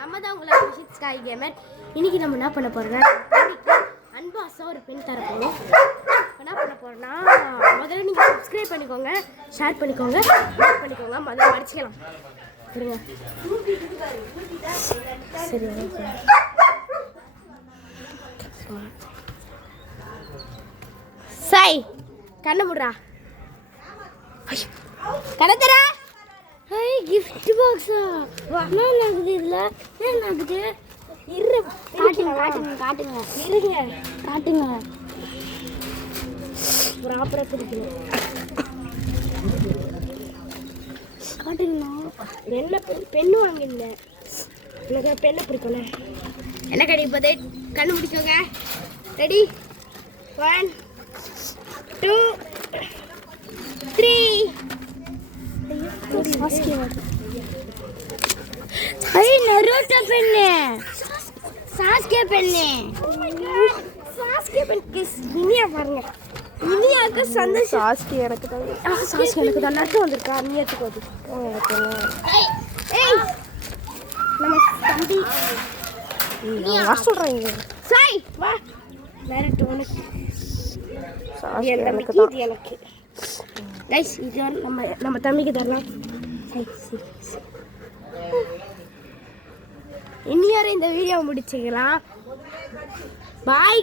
நம்ம தான் உங்களை விஷித் ஸ்கை கேமர். இன்னைக்கு நம்ம என்ன பண்ண போறோம்னா அன்பாக்ஸாக ஒரு பென் தர போகிறோம். என்ன பண்ண போறோம்னா முதல்ல நீங்கள் சப்ஸ்கிரைப் பண்ணிக்கோங்க, ஷேர் பண்ணிக்கோங்க, லைக் பண்ணிக்கோங்க. முதல்ல மடிச்சிக்கலாம் இருங்க. சரி சாய் கண்ணை முடுறா, கடை தர. ஹை gift box என்ன ஆகுது இதுல? என்ன ஆகுது? இரு காட்டுங்க இருங்க காட்டுங்க. ப்ராப்பரா பிடிக்கணும் காட்டுங்க. என்ன பெண்ணு வாங்கிருந்தேன், எனக்கு பெண்ணை பிடிக்கல. என்ன கிடைப்பதே கண்ணு பிடிக்கோங்க. Ready 1 2 3. Naruto pen, Sasuke pen. Sasuke pen kiss மினியா பாருங்க. மினியாக்கு சந்தோஷம். சாஸ்கே எனக்கு தான். சாஸ்கே எனக்கு தான். நட்டு வந்திருக்கா மினியாக்கு வந்து. ஏய் நம்ம தம்பி வர சொல்றீங்க. சாய் வா. நருட்டோ உனக்கு, சாஸ்கே எனக்கு தான். எனக்கு கைஸ் இது நம்ம தம்பிக்கு தரலாம். இன்னியார இந்த வீடியோ முடிச்சுக்கலாம். பாய்.